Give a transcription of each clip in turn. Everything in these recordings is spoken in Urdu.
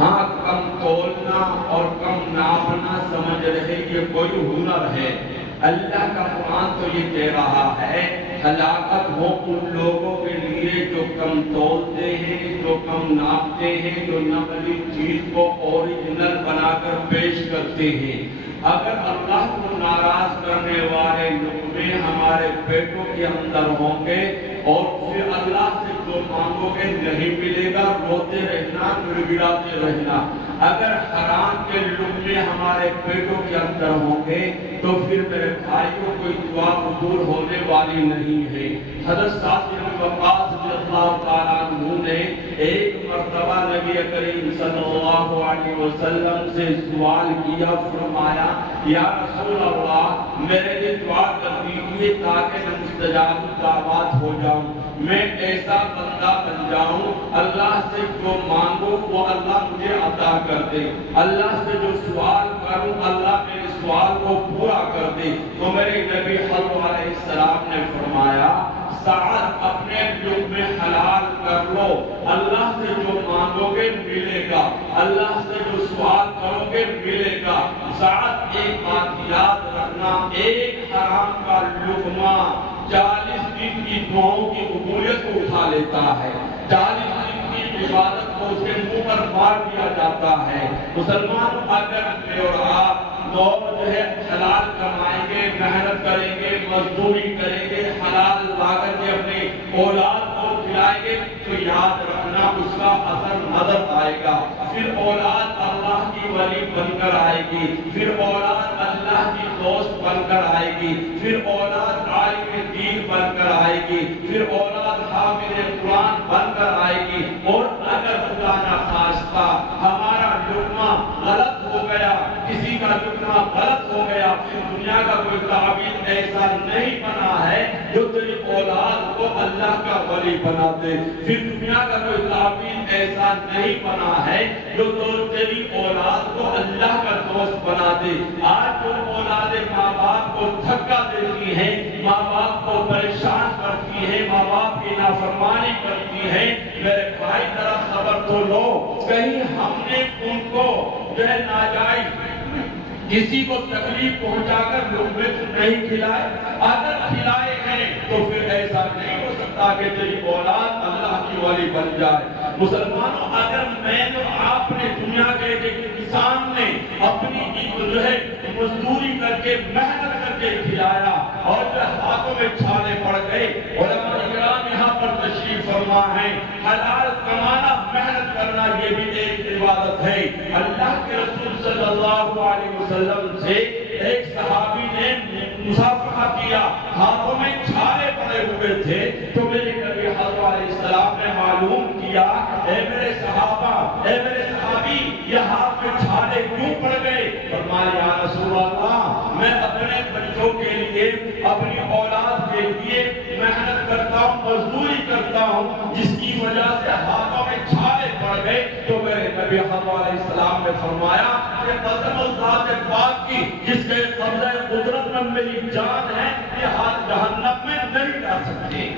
ہاں کم تولنا اور کم ناپنا سمجھ رہے یہ کوئی ہنر ہے۔ اللہ کا قرآن تو یہ کہہ رہا ہے ہلاکت ہو ان لوگوں کے لیے جو کم تولتے ہیں، جو کم ناپتے ہیں، جو نقلی چیز کو اوریجنل بنا کر پیش کرتے ہیں۔ اگر اللہ کو ناراض کرنے والے لقمے ہمارے پیٹوں کے اندر ہوں گے اور پھر اللہ سے جو مانگو گے نہیں ملے گا، روتے رہنا، گڑگڑاتے رہنا۔ اگر حرام کے لقمے ہمارے پیٹوں کے اندر ہوں گے تو پھر میرے بھائیوں کوئی دعا قبول ہونے والی نہیں ہے۔ حضرت سعد بن وقاص رضی اللہ تعالیٰ عنہ نے ایک مرتبہ نبی کریم صلی اللہ علیہ وسلم سے سوال کیا، فرمایا یا رسول اللہ میرے لیے دعا کر دیجیے تاکہ میں مستجاب الدعوات ہو جاؤں، میں ایسا بندہ بن جاؤں اللہ سے جو مانگو وہ اللہ مجھے عطا کر دے، اللہ سے جو سوال کروں اللہ میرے سوال کو پورا کر دے۔ تو میرے نبی حضرت علیہ السلام نے فرمایا سعد اپنے لقمے حلال کر لو، اللہ سے جو مانگو گے ملے گا، اللہ سے جو سوال کرو گے ملے گا۔ سعد ایک بات یاد رکھنا، ایک حرام کا لقمہ 40 دن کی دعاؤں کی قبولیت کو اٹھا لیتا ہے، 40 دن کی عبادت کو اس کے منہ پر مار دیا جاتا ہے۔ مسلمان اگر میں اور آپ دور جو ہے حلال کمائیں گے، محنت کریں گے، مزدوری کریں گے، حلال لا کر کے اپنی اولاد کو کھلائیں گے تو یاد رکھنا اس کا اثر نظر آئے گا۔ پھر اولاد اللہ کی ولی بن کر آئے گی، پھر اولاد اللہ کی دوست بن کر آئے گی، پھر اولاد عالم دین بن کر آئے گی، پھر اولاد حافظ قرآن بن کر آئے گی۔ اور اگر خدا نہ خواستہ ہمارا لقمہ غلط ہو گیا، کسی کا لقمہ غلط ہو گیا، پھر دنیا کا کوئی تعبیر ایسا نہیں بنا ہے جو تیری اولاد کو اللہ کا ولی بنا دے، پھر دنیا کا کوئی تعبیر ایسا نہیں بنا ہے جو تیری اولاد کو اللہ کا دوست بنا دے۔ آج جو اولادیں ماں باپ کو دھکا دیتی ہیں، ماں باپ کو پریشان کرتی ہیں، ماں باپ کی نافرمانی کرتی ہیں، میرے بھائی ذرا خبر تو لو، کہیں ہم نے ان کو جو ہے ناجائز کسی کو تکلیف پہنچا کر لقمے کو نہیں کھلائے؟ اگر کھلائے ہیں تو پھر ایسا نہیں ہو سکتا کہ تیری اولاد اللہ کی ولی بن جائے۔ مسلمانوں اگر میں تو آپ نے دنیا کے ایک انسان نے اپنی جو ہے مزدوری کر کے محنت کر کے کھلایا اور جو ہاتھوں میں چھالے پڑ گئے، علماء اکرام یہاں پر تشریف فرما ہے، حلال کمانا محنت کرنا یہ بھی ایک عبادت ہے۔ اللہ کے رسول صلی اللہ علیہ وسلم سے ایک صحابی نے مصافحہ کیا، ہاتھوں میں چھالے پڑے ہوئے تھے، تو میرے نبی حضرت علیہ السلام نے معلوم کیا اے میرے صحابہ، اے میرے صحابی یہ ہاتھ میں چھالے کیوں پڑ گئے؟ فرمایا یا رسول اللہ میں اپنے بچوں کے لیے، اپنی اولاد کے لیے محنت کرتا ہوں، مزدوری کرتا ہوں، جس کی وجہ سے ہاتھوں میں چھالے پڑ گئے۔ تو میرے نبی حضرت علیہ السلام نے فرمایا کہ قسم ذات پاک کی جس کے قبضہ قدرت میں میری جان ہے، یہ ہاتھ جہنم میں نہیں جا سکتے،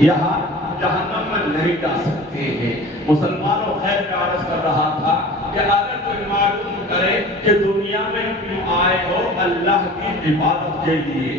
یہ ہاتھ جہنم میں نہیں جا سکتے ہیں۔ مسلمانوں خیر میں عرض کر رہا تھا کہ اگر کوئی معلوم کرے کہ دنیا میں کیوں آئے ہو اللہ کی عبادت کے لیے،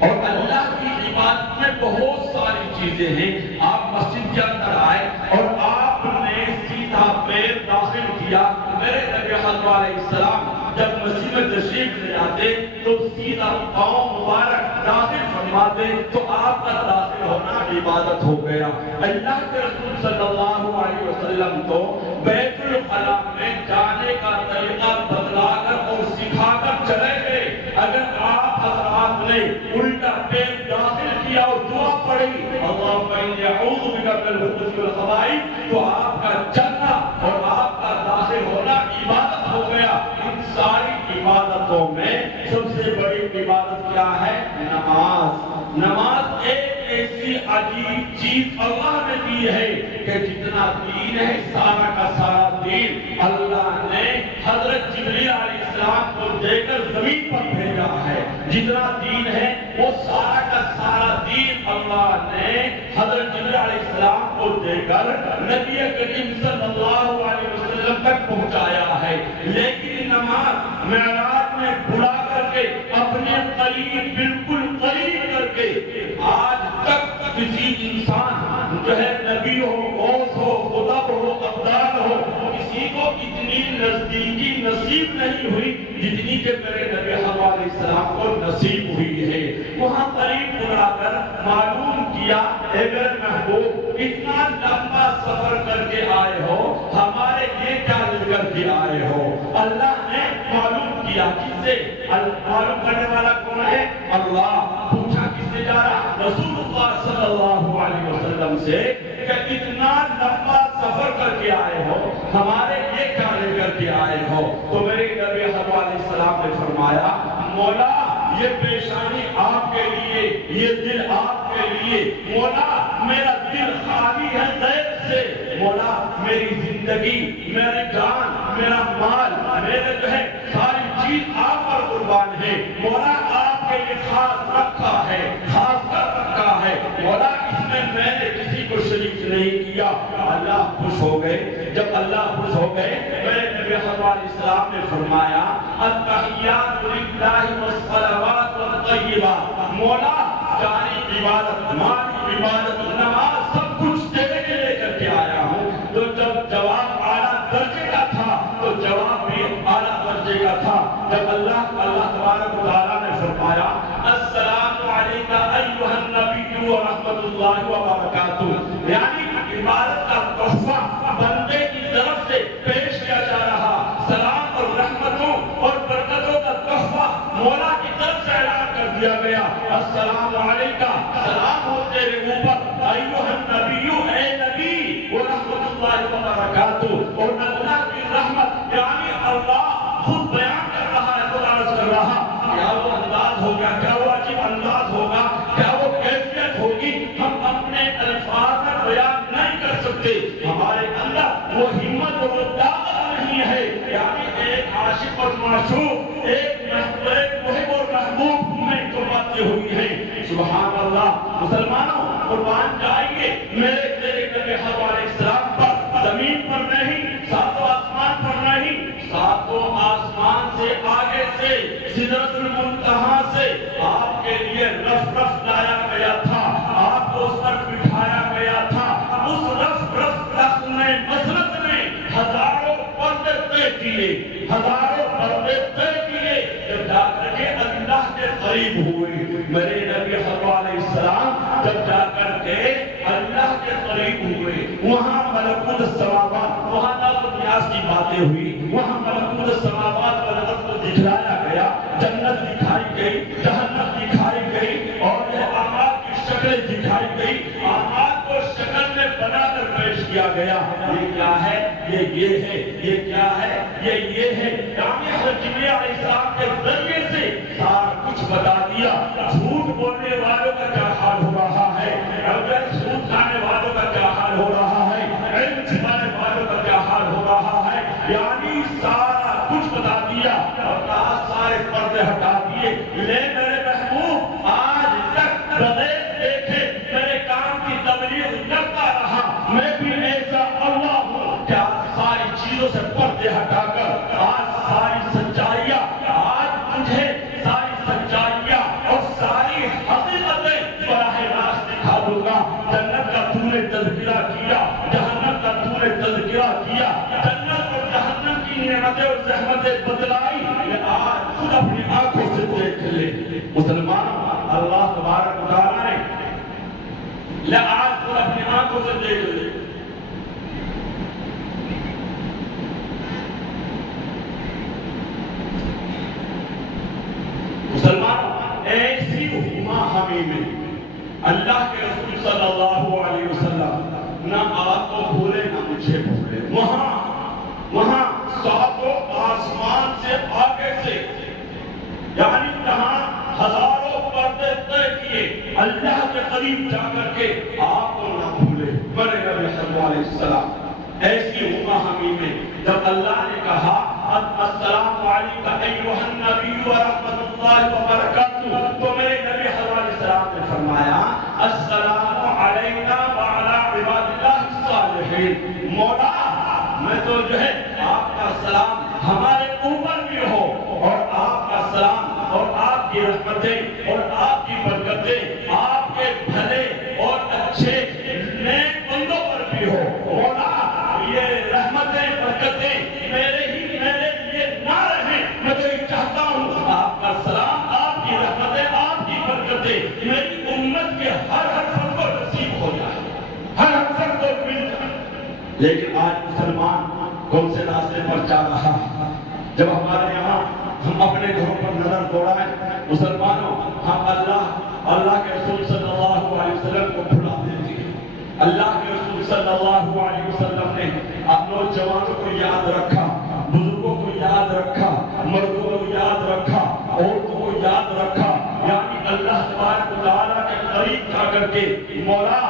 اور اللہ کی عبادت میں بہت ساری چیزیں ہیں، آپ مسجد کے اندر آئے اور آپ نے سیدھا پیر داخل کیا، میرے نبی حضرت علیہ السلام جب مسجد میں تشریف لے آتے تو سیدھا پاؤں مبارک داخل فرماتے تو آپ کا داخل ہونا عبادت ہو گیا۔ اللہ کے رسول صلی اللہ علیہ وسلم تو بیت الخلاء میں جانے کا طریقہ بدلا کر اور سکھا کر چلے گئے۔ اگر آپ حضرات نے الٹا پیر داخل کیا اور دعا پڑھی اللہم انی اعوذ بک من الخبث والخبائث، تو آپ کا چلنا اور آپ کا داخل ہونا عبادت ہو گیا۔ ان ساری عبادتوں میں سب سے بڑی عبادت کیا ہے؟ نماز۔ نماز ایک ایسی عجیب چیز اللہ نے دی ہے کہ جتنا دین ہے سارا کا سارا دین اللہ نے حضرت جبریل علیہ السلام کو دے کر زمین پر بھیجا ہے۔ جتنا دین ہے وہ سارا کا سارا دین اللہ نے حضرت جبریل علیہ السلام کو دے کر نبی کریم صلی اللہ معراج میں بلا کر کے اپنے قریب بالکل قریب کر کے آج تک کسی انسان جو ہے نبی ہو، غوث ہو، قطب ہو، ابدال ہو، کسی کو اتنی نزدیکی نصیب نہیں ہوئی جتنی کہ میرے نبی علیہ السلام کو نصیب ہوئی ہے۔ وہاں قریب بلا کر معلوم کیا اے میرے محبوب اتنا لمبا سفر کر کے آئے ہو، ہمارے یہ کیا لے کر کے آئے ہو؟ اللہ نے معلوم کیا، کس سے؟ معلوم کرنے والا کون ہے؟ اللہ۔ پوچھا کس سے جا رہا؟ رسول اللہ صلی اللہ علیہ وسلم سے کہ اتنا لمبا سفر کر کے آئے ہو، ہمارے یہ کیا لے کر کے آئے ہو؟ تو میرے نبی علیہ السلام نے فرمایا مولا یہ پیشانی آپ کے لیے، یہ دل آپ کے لیے، مولا میرا دل خالی ہے غیر سے، مولا میری زندگی، میری جان، میرا مال، میرے جو ہے ساری چیز آپ پر قربان ہے، مولا آپ کے لیے خاص رکھا ہے، خاص کر رکھا ہے، مولا اس میں نے کسی کو شریک نہیں کیا۔ اللہ خوش ہو گئے۔ جب اللہ خوش ہو گئے میرے نبی علیہ السلام نے فرمایا التحیات للہ والصلوات والطیبات، مولا جانی عبادت، مالی عبادت، نماز سب کچھ تیرے کے لے کر کے آیا ہوں۔ تو جب جواب اعلیٰ درجے کا تھا تو جواب بھی اعلیٰ درجے کا تھا۔ جب اللہ تبارک و تعالیٰ نے فرمایا السلام علیکہ ایھا النبی ورحمۃ اللہ وبرکاتہ، یعنی عبادت کا تحفہ بندے کی طرف سے پیش کیا جا رہا، سلام اور رحمتوں اور برکتوں کا تحفہ مولا کی طرف سے اعلان کر دیا گیا۔ السلام علیکہ، سلام ہو تیرے اوپر، ایھا النبی، اے نبی، ورحمۃ اللہ وبرکاتہ، اور اللہ کی رحمت، یعنی اللہ خود بیان کر رہا ہے، خود عرض کر رہا، کیا وہ انداز ہوگا، کیا وہ عجیب انداز ہوگا، کیا وہ کیفیت ہوگی، ہم اپنے الفاظ میں بیان نہیں کر سکتے، ہمارے اندر وہ ہمت اور طاقت نہیں ہے، یعنی ایک عاشق اور معشوق، ایک محب اور محبوب میں جو باتیں ہوئی ہیں، سبحان اللہ۔ مسلمانوں قربان جائیے میرے تیرے نبی علیہ السلام پر، زمین پر نہیں، ساتوں آسمان پر نہیں، ساتوں آسمان سے آگے سے سدرۃ المنتہا سے آپ کے لیے رف رف لایا گیا تھا، آپ کو اس پر بٹھایا گیا تھا، اس رف میں مسرت میں ہزاروں پردے طے کیے، ہزاروں پردے طے کیے، جب جا کر کے اللہ کے قریب ہوئے۔ میرے نبی علیہ السلام جب جا کر کے اللہ کے قریب ہوئے، وہاں ملکوت السماوات، وہاں ناز و نیاز کی باتیں ہوئی، وہاں ملکوت السماوات والارض کو دکھلایا گیا، جنت دکھائی گئی، جہنم دکھائی گئی، اور یہ اعمال کی شکلیں دکھائی گئی، اعمال کو شکل میں بنا کر پیش کیا گیا۔ یہ کیا ہے؟ یہ ہے، یہ کیا ہے؟ یہ ہے، یعنی حضرت جبرائیل علیہ السلام کے ذریعے سے سارا کچھ بتا دیا۔ جھوٹ بولنے والوں کا کیا حال ہو رہا ہے، اگر سود کھانے والوں کا کیا حال ہو رہا ہے، علم چھپانے والوں کا کیا حال ہو رہا ہے، یعنی سارا کچھ بتا دیا اور کہا سارے پردے ہٹا دیے، لے میرے محبوب آج تک بغیر دیکھے میرے کام کی تبلیغ کرتا رہا، میں بھی ایسا اللہ ہوں کیا ساری چیزوں سے پردے ہٹا کر آج ساری سچائیاں، آج تجھے ساری سچائیاں اور ساری حقیقتیں براہ راست دکھا دوں گا۔ جنت کا تو نے تذکرہ کیا، جہنم کا تو نے تذکرہ کیا، جنت اور جہنم کی نعمتیں اور زحمتیں بتلائی، یہ آج خود اپنی آنکھوں سے دیکھ لے۔ مسلمان اللہ تبارک و تعالیٰ نے آج خود اپنی آنکھوں سے دیکھ لے۔ مسلمان ایسی ہما ہمیں میں اللہ کے رسول صلی اللہ علیہ وسلم نہ آپ کو بھولے نہ مجھے بھولے، وہاں ساتوں آسمان سے آگے سے، یعنی جہاں ہزاروں پردے طے کیے، اللہ کے قریب جا کر کے آپ کو نہ بھولے میرے نبی علیہ السلام۔ ایسی ہما ہمیں میں جب اللہ نے کہا السلام علیکہ ایھا النبی ورحمۃ اللہ وبرکاتہ، تو میرے نبی علیہ السلام نے فرمایا السلام علینا وعلی عباد اللہ الصالحین، مولا میں تو جو ہے آپ کا سلام ہمارے اوپر بھی ہو لیکن آج مسلمان کون سے راستے پر جا رہا ہے؟ جب ہمارے یہاں ہم اپنے گھروں پر نظر دوڑائیں مسلمانوں، ہم اللہ کے رسول صلی اللہ علیہ وسلم کو بھلا دیتے ہیں۔ اللہ کے رسول صلی اللہ علیہ وسلم نے نوجوانوں کو یاد رکھا، بزرگوں کو یاد رکھا، مردوں کو یاد رکھا، عورتوں کو یاد رکھا، یعنی اللہ تبارک و تعالیٰ کے قریب جا کر کے مولا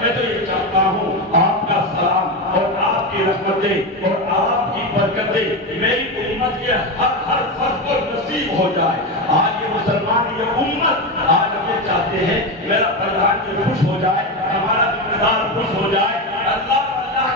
میں تو یہ چاہتا ہوں آپ کا سلام اور آپ کی رحمتیں اور آپ کی برکتیں میری امت کے ہر فرد کو نصیب ہو جائے۔ آج یہ مسلمان، یہ امت آج ہم یہ چاہتے ہیں میرا پردھان جی خوش ہو جائے، ہمارا ذمہ دار خوش ہو جائے، اللہ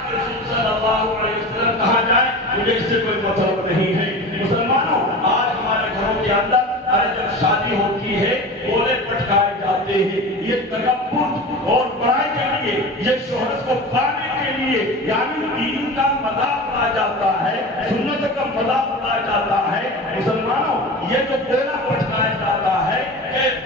کے رسول صلی اللہ علیہ وسلم کہا جائے، مجھے اس سے کوئی مطلب نہیں ہے۔ مسلمانوں، آج ہمارے گھروں کے اندر جب شادی ہوتی ہے گولے پٹکائے جاتے ہیں، یہ تکبر اور بڑائی کے لیے، یہ شہرت کو پانے کے لیے، یعنی دین کا مذاق اڑایا جاتا ہے، سنت کا مذاق اڑایا جاتا ہے۔ مسلمانوں، یہ جو گولا پٹکایا جاتا ہے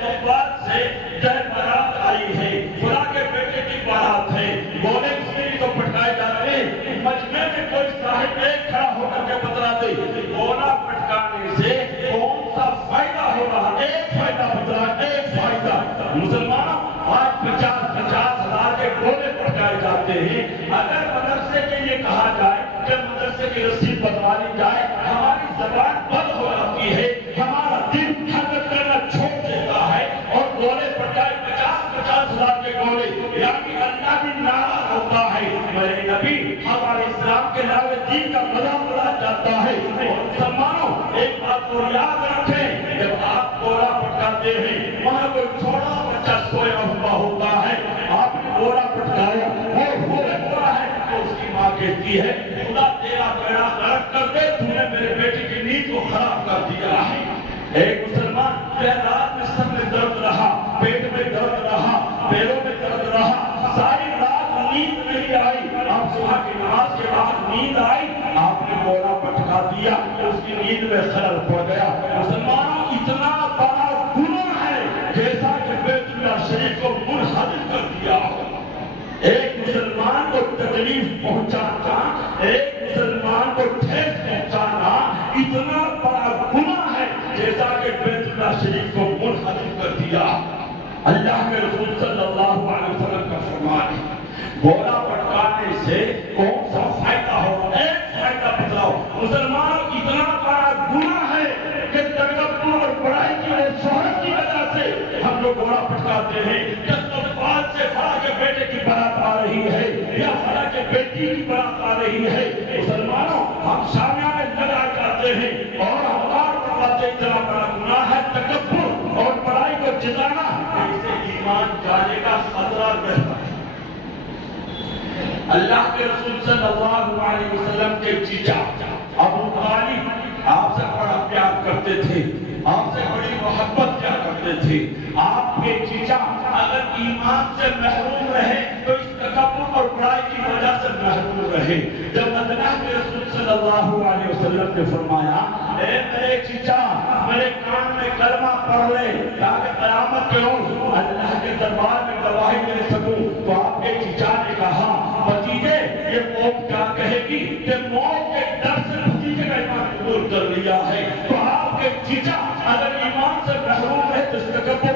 کہ بات سے جب بارات آئی ہے، خدا کے بیٹے کی بارات ہے، گولے اس لیے تو پٹکائے جا رہے ہیں، مجمع میں کوئی صاحب ایک کھڑا ہو کر کے بتلا دے گولا پٹکانے سے کون سا فائدہ ہو رہا؟ ایک فائدہ بتلا، ایک فائدہ۔ مسلمانوں، آج 50,000 کے گولے پٹکائے جاتے ہیں۔ اگر مدرسے کے لیے کہا جائے کہ مدرسے کی رسید بتوا لی جائے، ہماری زبان بند ہو جاتی ہے، ہمارا دل حرکت کرنا چھوڑ دیتا ہے اور گولے پٹکائے 50,000 کے گولے، یعنی اللہ بھی ناراض ہوتا ہے۔ میرے نبی ہمارے اسلام کے نام دین کا مذاق اڑایا جاتا ہے۔ اور مسلمانوں، ایک بات کو یاد رکھیں، جب آپ گولا پٹکاتے ہیں وہاں کوئی چھوٹا بچہ سویا ہوا ہوتا ہے، آپ نے گولا پٹکایا، وہ ہونے گولا ہے تو اس کی ماں کہتی ہے خدا تیرا بیڑا غرق کر دے، تو نے میرے بیٹے کی نیند کو خراب کر دیا ہے۔ ایک مسلمان رات میں سر میں درد رہا، پیٹ میں درد رہا، پیروں میں درد رہا، ساری رات نیند نہیں آئی، آپ صبح کی نماز کے بعد نیند آئی، آپ نے گولا پٹکا دیا، اس کی نیند میں خلل پڑ گیا۔ مسلمانوں، اتنا بڑا گناہ ہے جیسا کہ بیت اللہ شریف کو منہدم کر دیا ہو۔ ایک مسلمان کو تکلیف پہنچانا، ایک مسلمان کو ٹھیس پہنچانا اتنا بڑا گناہ ہے جیسا کہ بیت اللہ شریف کو منہدم کر دیا۔ اللہ کے رسول صلی اللہ علیہ وسلم کا فرمان ہے، گولا پٹکانے سے کون سا فائدہ ہوگا؟ ایک فائدہ بتلاؤ۔ مسلمانوں، اتنا بڑا گناہ ہے کہ تکبر اور بڑائی کی اور شہرت کی وجہ سے ہم لوگ گولا پٹکاتے ہیں۔ جب بات سے فلاں کے بیٹے کی بارات آ رہی ہے یا فلاں کے بیٹی کی بارات آ رہی ہے، مسلمانوں ہم شامیانے لگائے جاتے ہیں اور ہمارے پڑھاتے اتنا بڑا گناہ ہے تکبر اور بڑائی کو جتانا، اسے ایمان جانے کا خطرہ رہتا ہے۔ اللہ کے رسول صلی اللہ علیہ وسلم کے چچا ابو طالب آپ سے بڑا پیار کرتے تھے، آپ سے بڑی محبت کیا کرتے تھے۔ آپ کے چچا اگر ایمان سے محروم رہے تو اس تکبر اور بڑائی کی وجہ سے محروم رہے۔ جب اللہ کے رسول صلی اللہ علیہ وسلم نے فرمایا اے میرے چچا میرے کان میں کلمہ پڑھ لے تاکہ قیامت کے روز اللہ کے دربار میں گواہی دے سکوں، تو آپ کے چچا نے کہا بھتیجے یہ موت کیا کہے گی کہ موت کے ڈر سے بھتیجے کا ایمان قبول کر لیا ہے۔ تو آپ کے چچا اگر ایمان سے محروم ہے تو اس تکبر